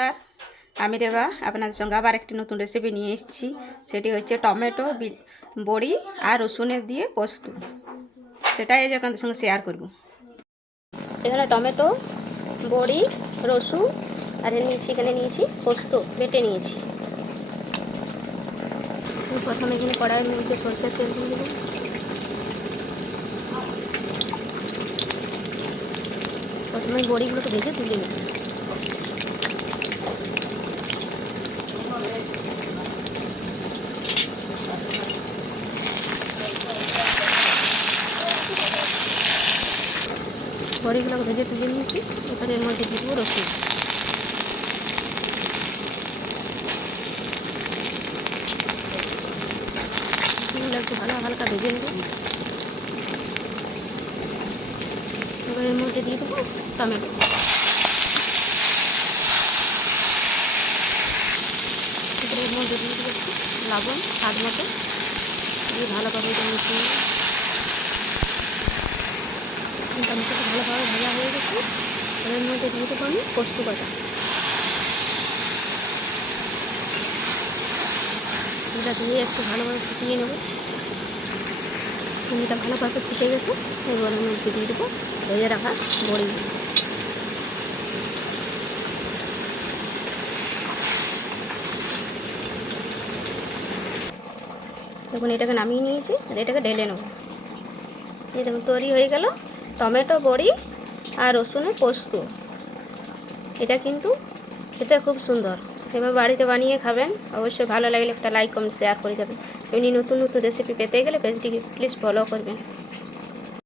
নমস্কার, আমি রেবা আপনাদের সঙ্গে আবার একটি নতুন রেসিপি নিয়ে এসেছি। সেটি হচ্ছে টমেটো বড়ি আর রসুনের দিয়ে পোস্ত। সেটাই আজ আপনাদের সঙ্গে শেয়ার করব। এখানে টমেটো, বড়ি, রসুন আর এখানে নিয়েছি পোস্ত বেটে নিয়েছি। প্রথমে এখানে কড়াইয়ের মধ্যে সরষের তেল দিয়ে দেবো। প্রথমে বড়িগুলোকে ভেজে তুলে নেব। বড়িগুলোকে ভেজে তুলে নিয়েছি। এবার এর মধ্যে দিয়ে দেবো রসুন। রসুনগুলো একটু হালকা ভেজে নেব। এবার এর মধ্যে দিয়ে দেবো টমেটো। এবার এর মধ্যে দিয়ে দেবো একটু লবণ স্বাদ মতো দিয়ে ভালোভাবে এটা মিশিয়ে নেব। টমেটোটা ভালোভাবে ভাজা হয়ে গেছে। এর মধ্যে দিয়ে দেবো আমি পোস্ত বাটা। এটা দিয়ে একটু ভালোভাবে ফুটিয়ে নেব। এটা ভালোভাবে ফুটে গেছে। এবার আমি মধ্যে দিয়ে দেবো ভেজে রাখা বড়ি। দেখুন এটাকে নামিয়ে নিয়েছি, এটাকে ঢেলে নেব। এই দেখুন তৈরি হয়ে গেল টমেটো বড়ি আর রসুনের পোস্ত। এটা কিন্তু খেতে খুব সুন্দর। এবার বাড়িতে বানিয়ে খাবেন। অবশ্যই ভালো লাগলে একটা লাইক কমেন্ট শেয়ার করে যাবেন। এমনি নতুন নতুন রেসিপি পেতে গেলে পেজটিকে প্লিজ ফলো করবেন।